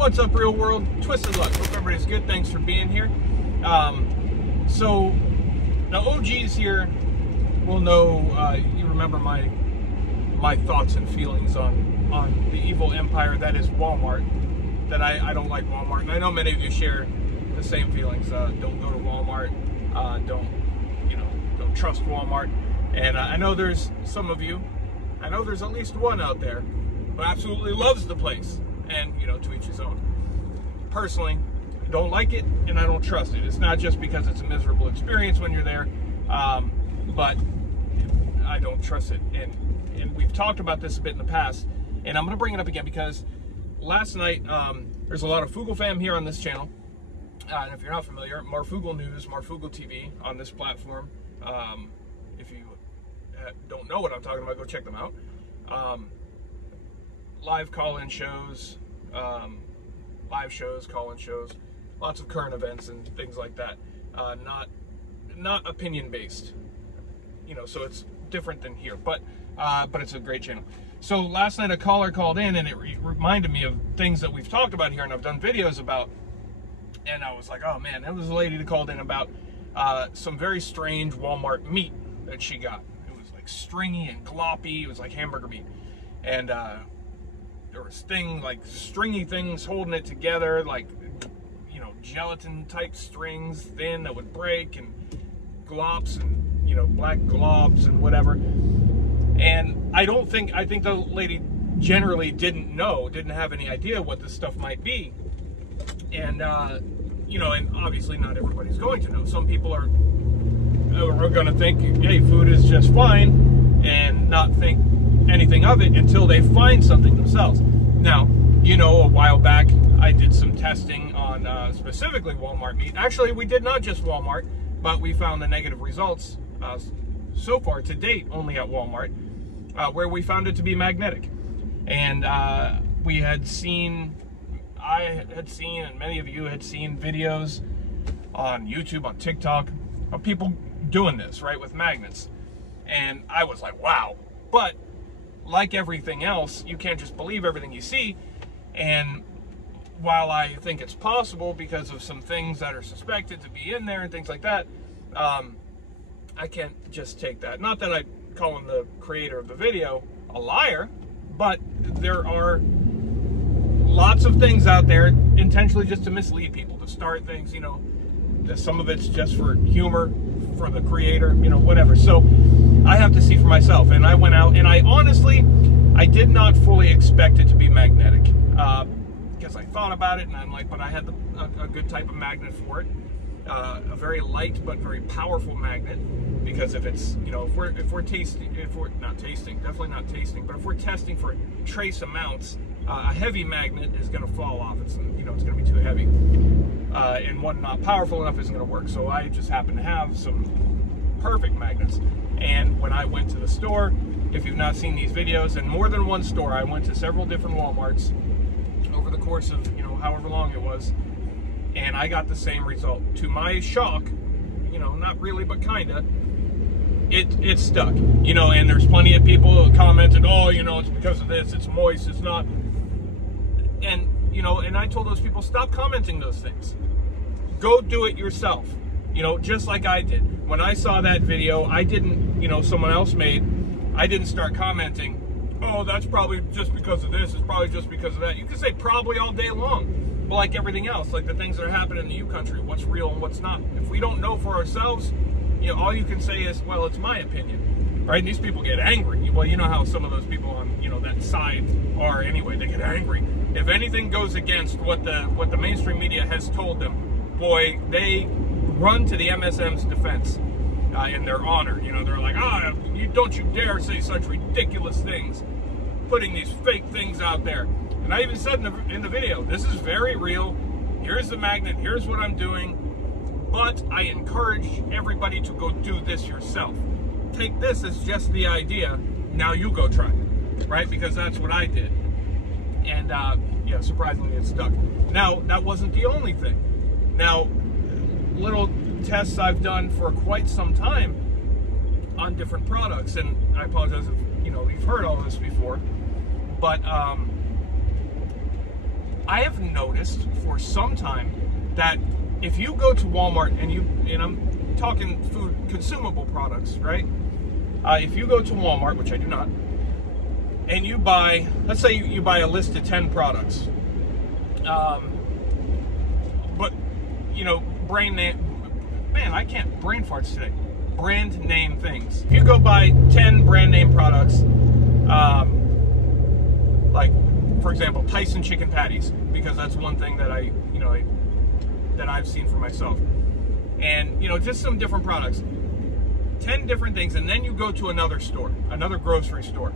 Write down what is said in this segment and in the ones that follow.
What's up, real world? Twisted Luck. Hope everybody's good. Thanks for being here. So the OGs here will know. You remember my thoughts and feelings on the evil empire that is Walmart. That I don't like Walmart, and I know many of you share the same feelings. Don't go to Walmart. Don't trust Walmart. And I know there's some of you. I know there's at least one out there who absolutely loves the place. And, to each his own. Personally, I don't like it and I don't trust it. It's not just because it's a miserable experience when you're there, but I don't trust it. And we've talked about this a bit in the past, and I'm going to bring it up again because last night, there's a lot of Fugal fam here on this channel. And if you're not familiar, Marfugal News, Marfugal TV on this platform. If you don't know what I'm talking about, go check them out. Live call-in shows, live shows, call-in shows, lots of current events and things like that. Not opinion-based, so it's different than here, but it's a great channel. So last night a caller called in and it reminded me of things that we've talked about here and I've done videos about, and I was like, oh man, that was a lady that called in about some very strange Walmart meat that she got. It was like stringy and gloppy. It was like hamburger meat, and there was stringy things holding it together, like gelatin type strings, thin, that would break, and glops and black globs and whatever. And I think the lady generally didn't have any idea what this stuff might be. And and obviously not everybody's going to know. Some people are going to think, hey, food is just fine, and not think anything of it until they find something themselves. Now, a while back, I did some testing on specifically Walmart meat. Actually, we did not just Walmart, but we found the negative results so far to date only at Walmart, where we found it to be magnetic. And I had seen, and many of you had seen videos on YouTube, on TikTok, of people doing this, right, with magnets. And I was like, wow. But like everything else, you can't just believe everything you see. And while I think it's possible because of some things that are suspected to be in there and things like that, I can't just take that. Not that I call him, the creator of the video, a liar, but there are lots of things out there intentionally just to mislead people, to start things, some of it's just for humor, for the creator, whatever. So I have to see for myself. And I went out and I did not fully expect it to be magnetic, because I thought about it and I'm like, but I had a good type of magnet for it, a very light but very powerful magnet. Because if it's, if we're not testing for trace amounts, a heavy magnet is going to fall off. It's, it's going to be too heavy. And one not powerful enough isn't going to work. So I just happen to have some perfect magnets. And when I went to the store, if you've not seen these videos, in more than one store, I went to several different Walmarts over the course of, however long it was, and I got the same result. To my shock, not really, but kinda, it stuck, and there's plenty of people who commented, oh, it's because of this, it's moist, it's not. And, and I told those people, stop commenting those things. Go do it yourself, just like I did. When I saw that video, I didn't, someone else made, I didn't start commenting, oh, that's probably just because of this, it's probably just because of that. You can say probably all day long, but like everything else, like the things that are happening in the U-country, what's real and what's not. If we don't know for ourselves, all you can say is, well, it's my opinion, right? And these people get angry. Well, you know how some of those people on, that side are anyway. They get angry. If anything goes against what the mainstream media has told them, boy, they run to the MSM's defense in their honor. They're like, don't you dare say such ridiculous things, putting these fake things out there. And I even said in the video, this is very real. Here's the magnet. Here's what I'm doing. But I encourage everybody to go do this yourself. Take this as just the idea. Now you go try it, right? Because that's what I did. And yeah, surprisingly it stuck. Now, that wasn't the only thing. Now, little tests I've done for quite some time on different products, and I apologize if you've heard all this before, but I have noticed for some time that if you go to Walmart and I'm talking food consumable products, right? If you go to Walmart, which I do not, and you buy, let's say you buy a list of 10 products, but you know, brand name, man, I can't brain farts today. Brand name things. If you go buy 10 brand name products, like for example, Tyson chicken patties, because that's one thing that that I've seen for myself, and just some different products, 10 different things, and then you go to another store, another grocery store,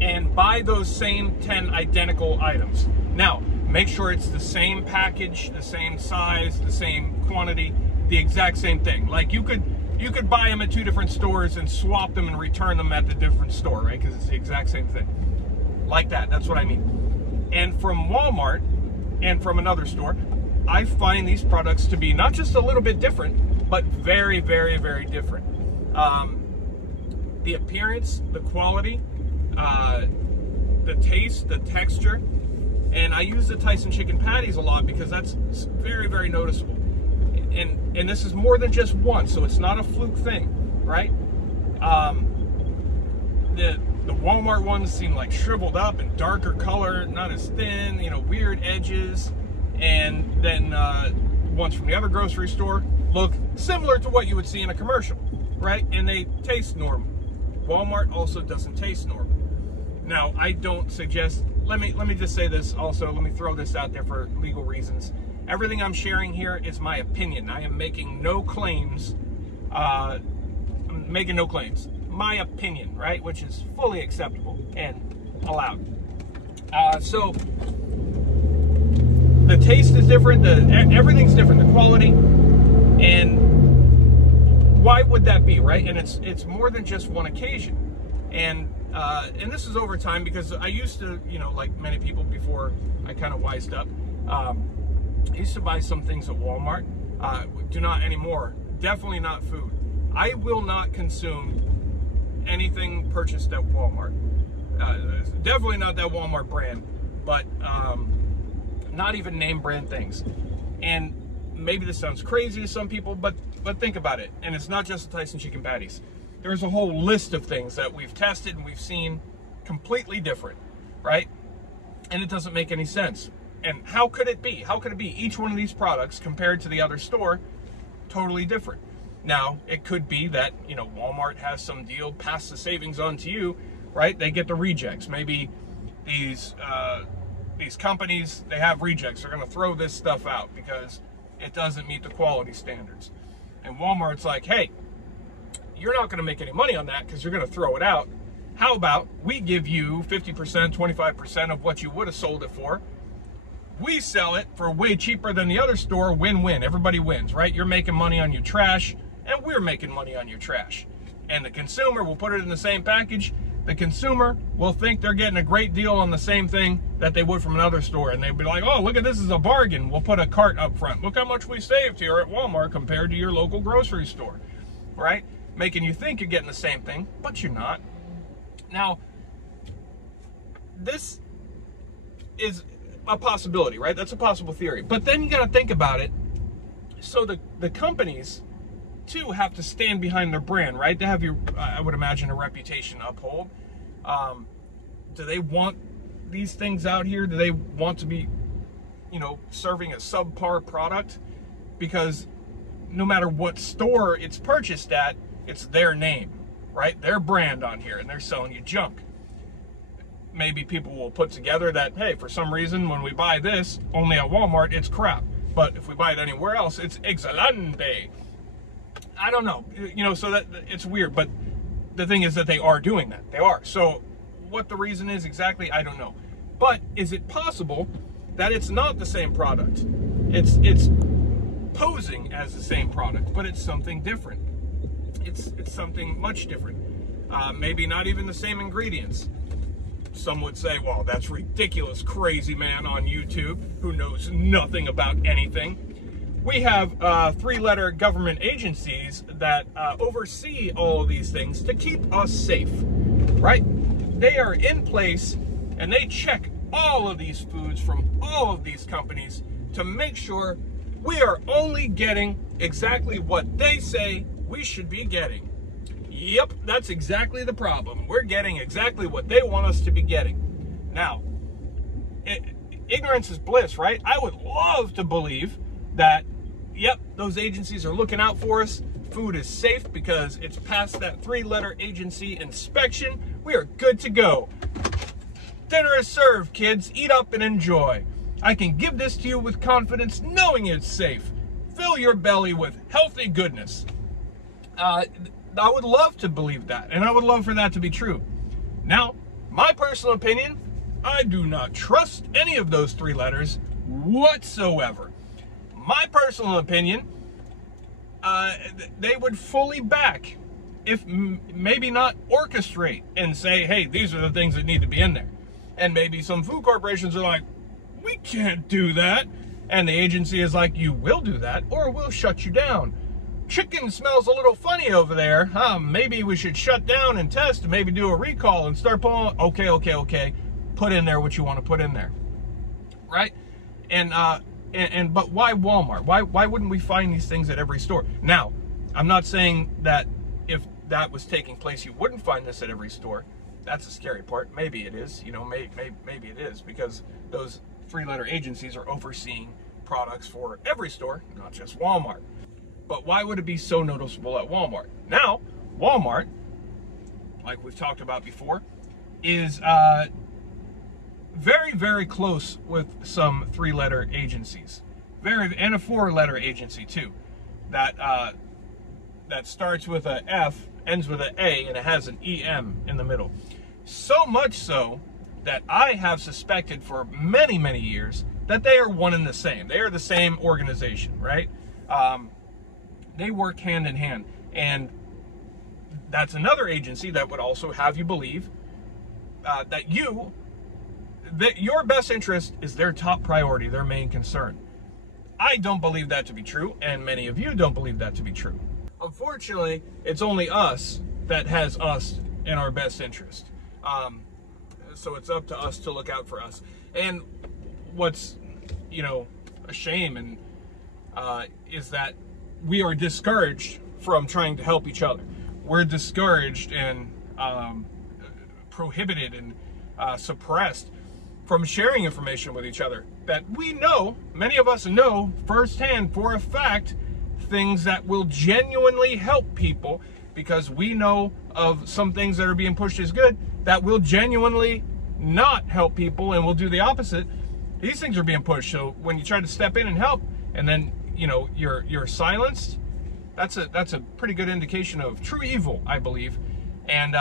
and buy those same 10 identical items. Now, make sure it's the same package, the same size, the same quantity, the exact same thing. Like you could buy them at 2 different stores and swap them and return them at the different store, right? Because it's the exact same thing. Like that, that's what I mean. And from Walmart and from another store, I find these products to be not just a little bit different, but very, very, very different. The appearance, the quality, the taste, the texture, and I use the Tyson chicken patties a lot because that's very, very noticeable. And this is more than just one, so it's not a fluke thing, right? The Walmart ones seem like shriveled up and darker color, not as thin, weird edges, and then ones from the other grocery store look similar to what you would see in a commercial, right? And they taste normal. Walmart also doesn't taste normal. Now, I don't suggest, let me just say this also, let me throw this out there for legal reasons. Everything I'm sharing here is my opinion. I am making no claims, my opinion, right? Which is fully acceptable and allowed. So the taste is different, everything's different, the quality, and why would that be, right? And it's more than just one occasion. And this is over time, because I used to, like many people before I kind of wised up, I used to buy some things at Walmart. Do not anymore. Definitely not food. I will not consume anything purchased at Walmart. Definitely not that Walmart brand, but not even name brand things. And maybe this sounds crazy to some people, but think about it. And it's not just the Tyson chicken patties. There's a whole list of things that we've tested and we've seen completely different, right? And it doesn't make any sense. And how could it be? How could it be each one of these products compared to the other store totally different? Now, it could be that, Walmart has some deal, pass the savings on to you, right? They get the rejects. Maybe these companies, they have rejects. They're going to throw this stuff out because it doesn't meet the quality standards. And Walmart's like, hey, you're not going to make any money on that because you're going to throw it out. How about we give you 50%, 25% of what you would have sold it for? We sell it for way cheaper than the other store, win-win. Everybody wins, right? You're making money on your trash, and we're making money on your trash. And the consumer will put it in the same package. The consumer will think they're getting a great deal on the same thing that they would from another store. And they'll be like, oh, look at this, is a bargain. We'll put a cart up front. Look how much we saved here at Walmart compared to your local grocery store, right? Making you think you're getting the same thing, but you're not. Now, this is a possibility, right? That's a possible theory. But then you got to think about it. So the companies, too, have to stand behind their brand, right? They have I would imagine, a reputation to uphold. Do they want these things out here? Do they want to be, serving a subpar product? Because no matter what store it's purchased at, it's their name, right? Their brand on here, and they're selling you junk. Maybe people will put together that, hey, for some reason, when we buy this, only at Walmart, it's crap. But if we buy it anywhere else, it's excelente. I don't know, so that it's weird. But the thing is that they are doing that. They are. So what the reason is exactly, I don't know. But is it possible that it's not the same product? It's posing as the same product, but it's something different. It's something much different. Maybe not even the same ingredients. Some would say, well, that's ridiculous, crazy man on YouTube who knows nothing about anything. We have 3-letter government agencies that oversee all of these things to keep us safe, right? They are in place and they check all of these foods from all of these companies to make sure we are only getting exactly what they say we should be getting. Yep, that's exactly the problem. We're getting exactly what they want us to be getting. Now, ignorance is bliss, right? I would love to believe that, yep, those agencies are looking out for us. Food is safe because it's past that 3-letter agency inspection. We are good to go. Dinner is served, kids. Eat up and enjoy. I can give this to you with confidence, knowing it's safe. Fill your belly with healthy goodness. I would love to believe that, and I would love for that to be true. Now, my personal opinion, I do not trust any of those 3 letters whatsoever. My personal opinion, they would fully back, if maybe not orchestrate, and say, hey, these are the things that need to be in there. And maybe some food corporations are like, we can't do that. And the agency is like, you will do that, or we'll shut you down. Chicken smells a little funny over there. Maybe we should shut down and test, and maybe do a recall and start pulling. Okay. Put in there what you want to put in there, right? And but why Walmart? Why wouldn't we find these things at every store? Now, I'm not saying that if that was taking place, you wouldn't find this at every store. That's the scary part. Maybe it is. You know, maybe it is, because those 3-letter agencies are overseeing products for every store, not just Walmart. But why would it be so noticeable at Walmart? Now, Walmart, like we've talked about before, is very, very close with some 3-letter agencies. And a 4-letter agency too. That starts with a F, ends with an A, and it has an EM in the middle. So much so that I have suspected for many, many years that they are one and the same. They are the same organization, right? They work hand in hand. And that's another agency that would also have you believe that your best interest is their top priority, their main concern. I don't believe that to be true, and many of you don't believe that to be true. Unfortunately, it's only us that has us in our best interest. So it's up to us to look out for us. And what's, a shame and is that we are discouraged from trying to help each other. We're discouraged and prohibited and suppressed from sharing information with each other that we know, many of us know firsthand for a fact, things that will genuinely help people, because we know of some things that are being pushed as good that will genuinely not help people and will do the opposite. These things are being pushed. So when you try to step in and help, and then you're silenced, that's a pretty good indication of true evil, I believe. And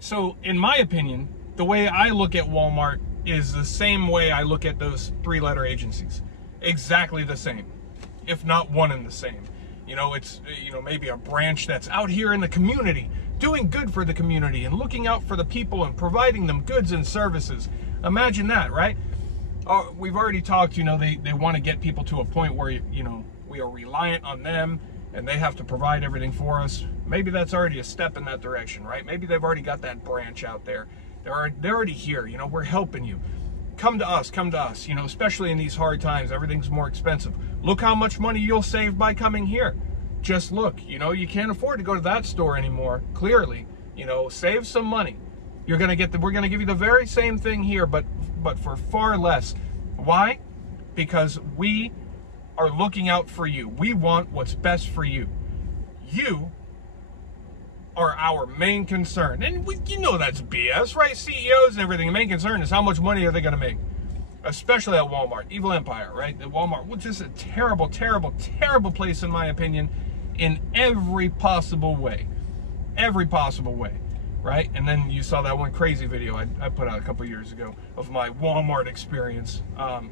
so in my opinion, the way I look at Walmart is the same way I look at those 3-letter agencies. Exactly the same, if not one and the same. It's maybe a branch that's out here in the community, doing good for the community and looking out for the people and providing them goods and services. Imagine that, right? We've already talked, they want to get people to a point where, we are reliant on them and they have to provide everything for us. Maybe that's already a step in that direction, right? Maybe they've already got that branch out there. They're already here, we're helping you. Come to us, especially in these hard times. Everything's more expensive. Look how much money you'll save by coming here. Just look, you can't afford to go to that store anymore, clearly. Save some money. We're going to give you the very same thing here, but for far less. Why? Because we are looking out for you. We want what's best for you. You are our main concern. And that's BS, right? CEOs and everything, the main concern is how much money are they going to make? Especially at Walmart. Evil empire, right? At Walmart, which is a terrible, terrible, terrible place in my opinion, in every possible way. Every possible way, right? And then you saw that one crazy video I put out a couple years ago of my Walmart experience. And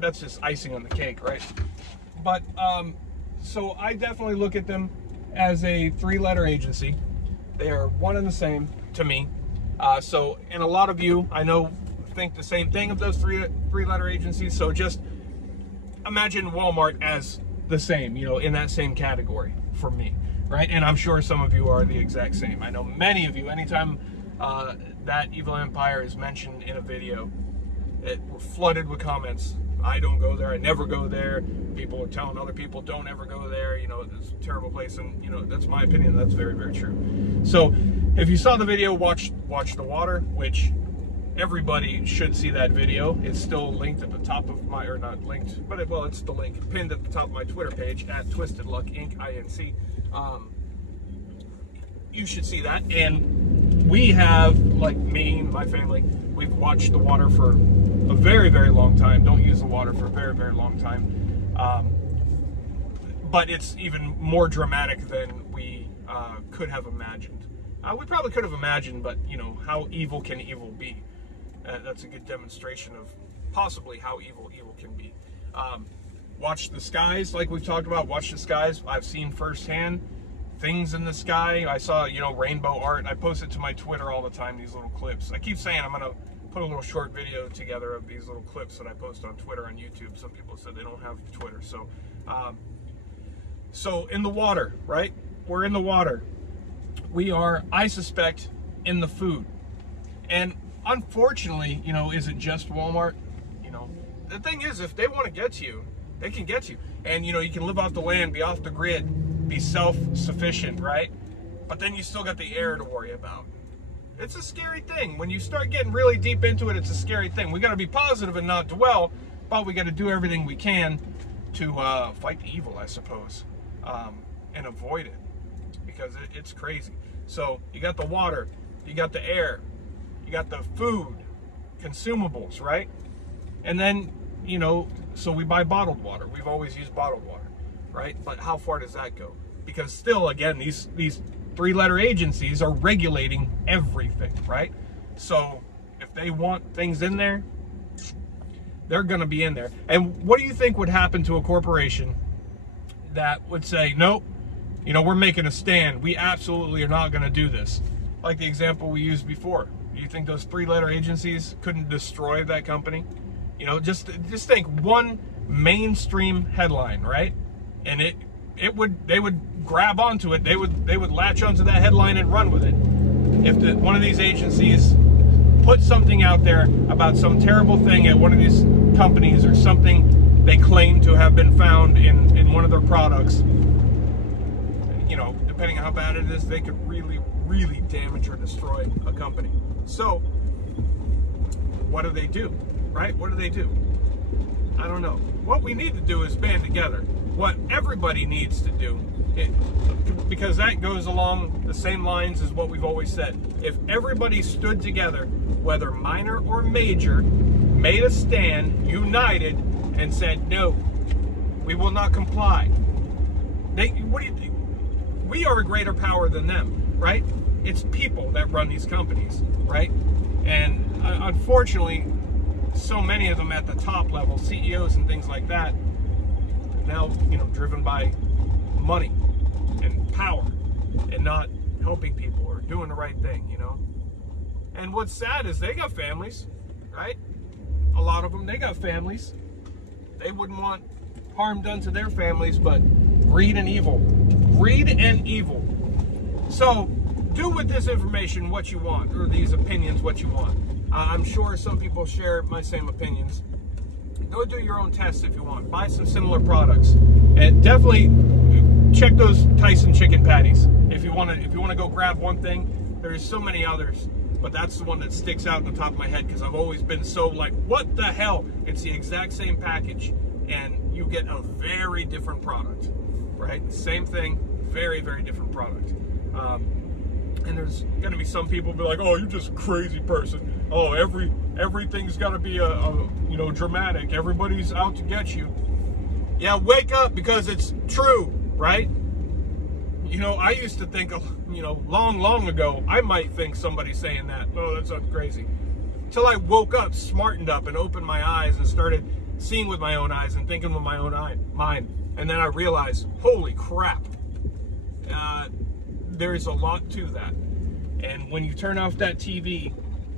that's just icing on the cake, right? But, so I definitely look at them as a 3-letter agency. They are one and the same to me. And a lot of you, I know, think the same thing of those 3-letter agencies. So just imagine Walmart as the same, in that same category for me, right? And I'm sure some of you are the exact same. I know many of you, anytime that evil empire is mentioned in a video. It were flooded with comments. I don't go there. I never go there. People are telling other people don't ever go there. You know, it's a terrible place, and you know that's my opinion. That's very, very true. So, if you saw the video, watch the water, which everybody should see that video. It's still linked at the top of my, or not linked, but well, it's the link pinned at the top of my Twitter page at TwistedLuckInc, INC. You should see that. And we have, like me and my family, we've watched the water for a very, very long time. Don't use the water for a very, very long time. But it's even more dramatic than we could have imagined. We probably could have imagined, but you know, how evil can evil be? That's a good demonstration of possibly how evil can be. Watch the skies, like we've talked about. Watch the skies. I've seen firsthand things in the sky. I saw, you know, rainbow art. I post it to my Twitter all the time, these little clips. I keep saying I'm going to put a little short video together of these little clips that I post on Twitter and YouTube. Some people said they don't have Twitter. So in the water, right? We're in the water. We are, I suspect, in the food. And unfortunately, you know, is it just Walmart? You know, the thing is, if they want to get to you, they can get you. And, you know, you can live off the land, be off the grid, be self-sufficient, right? But then you still got the air to worry about. It's a scary thing. When you start getting really deep into it, it's a scary thing. We got to be positive and not dwell, but we got to do everything we can to fight the evil, I suppose, and avoid it, because it's crazy. So you got the water, you got the air, you got the food, consumables, right? And then, you know, so we buy bottled water. We've always used bottled water, right? But how far does that go? Because still, again, these three-letter agencies are regulating everything, right? So if they want things in there, they're going to be in there. And what do you think would happen to a corporation that would say, nope, you know, we're making a stand. We absolutely are not going to do this. Like the example we used before. Do you think those three-letter agencies couldn't destroy that company? You know, just think one mainstream headline, right? And they would grab onto it. They would latch onto that headline and run with it. If one of these agencies put something out there about some terrible thing at one of these companies, or something they claim to have been found in one of their products, you know, depending on how bad it is, they could really, really damage or destroy a company. So what do they do, right? What do they do? I don't know. What we need to do is band together. What everybody needs to do, because that goes along the same lines as what we've always said. If everybody stood together, whether minor or major, made a stand, united, and said, no, we will not comply. What do you think? We are a greater power than them, right? It's people that run these companies, right? And unfortunately, so many of them at the top level, CEOs and things like that, now, you know, driven by money and power and not helping people or doing the right thing, you know? And what's sad is they got families, right? A lot of them, they got families. They wouldn't want harm done to their families, but greed and evil. Greed and evil. So, do with this information what you want, or these opinions what you want. I'm sure some people share my same opinions. Go do your own tests if you want. Buy some similar products, and definitely check those Tyson chicken patties. If you want to go grab one thing, there's so many others, but that's the one that sticks out in the top of my head because I've always been so like, what the hell? It's the exact same package, and you get a very different product, right? Same thing, very, very different product. And there's going to be some people be like, oh, you're just a crazy person. Oh, everything's got to be you know, dramatic. Everybody's out to get you. Yeah, wake up, because it's true, right? You know, I used to think, you know, long ago, I might think somebody's saying that. Oh, that sounds crazy. Until I woke up, smartened up, and opened my eyes and started seeing with my own eyes and thinking with my own mind. And then I realized, holy crap. There's a lot to that. And when you turn off that TV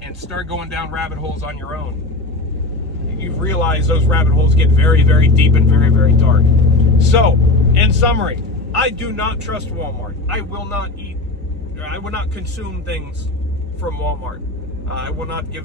and start going down rabbit holes on your own, you realize those rabbit holes get very, very deep and very, very dark. So, in summary, I do not trust Walmart. I will not eat, or I will not consume things from Walmart. I will not give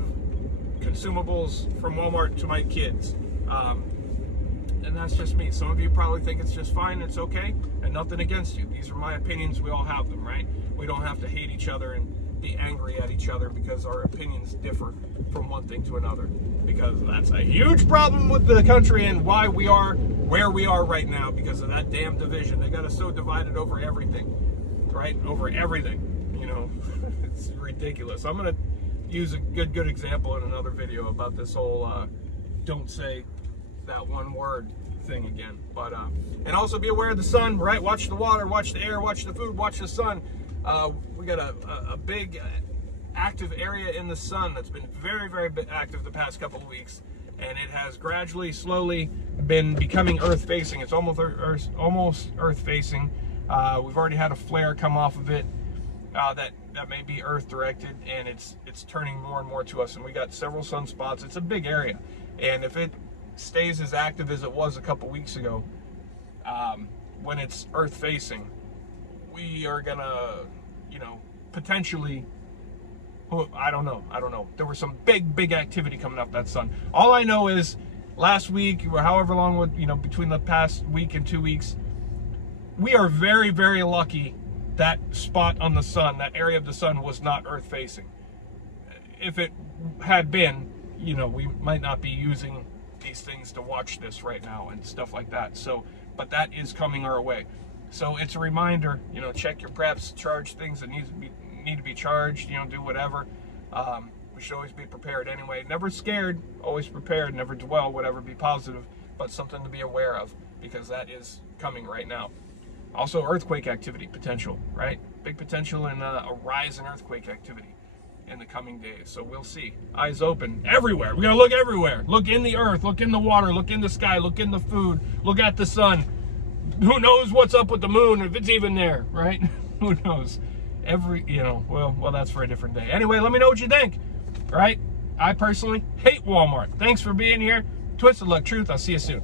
consumables from Walmart to my kids. And that's just me. Some of you probably think it's just fine, it's okay, and nothing against you. These are my opinions, we all have them, right? We don't have to hate each other and be angry at each other because our opinions differ from one thing to another. Because that's a huge problem with the country and why we are where we are right now, because of that damn division. They got us so divided over everything, right? Over everything, you know. It's ridiculous. I'm going to use a good example in another video about this whole don't say that one word thing again. But and also be aware of the sun, right? Watch the water, watch the air, watch the food, watch the sun. We got a big active area in the sun that's been very active the past couple of weeks, and it has gradually, slowly been becoming Earth facing. It's almost Earth facing. We've already had a flare come off of it that may be Earth directed, and it's turning more and more to us, and we got several sunspots. It's a big area, and if it stays as active as it was a couple weeks ago, when it's Earth facing, we are gonna, you know, potentially, I don't know. There was some big activity coming up that sun. All I know is last week, or however long, you know, between the past week and 2 weeks, we are very lucky that spot on the sun, that area of the sun, was not Earth facing. If it had been, you know, we might not be using these things to watch this right now and stuff like that. So, but that is coming our way. So it's a reminder, you know, check your preps, charge things that need to be charged, you know, do whatever. We should always be prepared anyway. Never scared, always prepared, never dwell, whatever, be positive, but something to be aware of, because that is coming right now. Also, earthquake activity potential, right? Big potential in a rise in earthquake activity in the coming days. So we'll see. Eyes open everywhere. We gotta look everywhere. Look in the earth, look in the water, look in the sky, look in the food, look at the sun. Who knows what's up with the moon, if it's even there, right? Who knows? You know, well, that's for a different day. Anyway, let me know what you think, right? I personally hate Walmart. Thanks for being here. Twisted Luck Truth. I'll see you soon.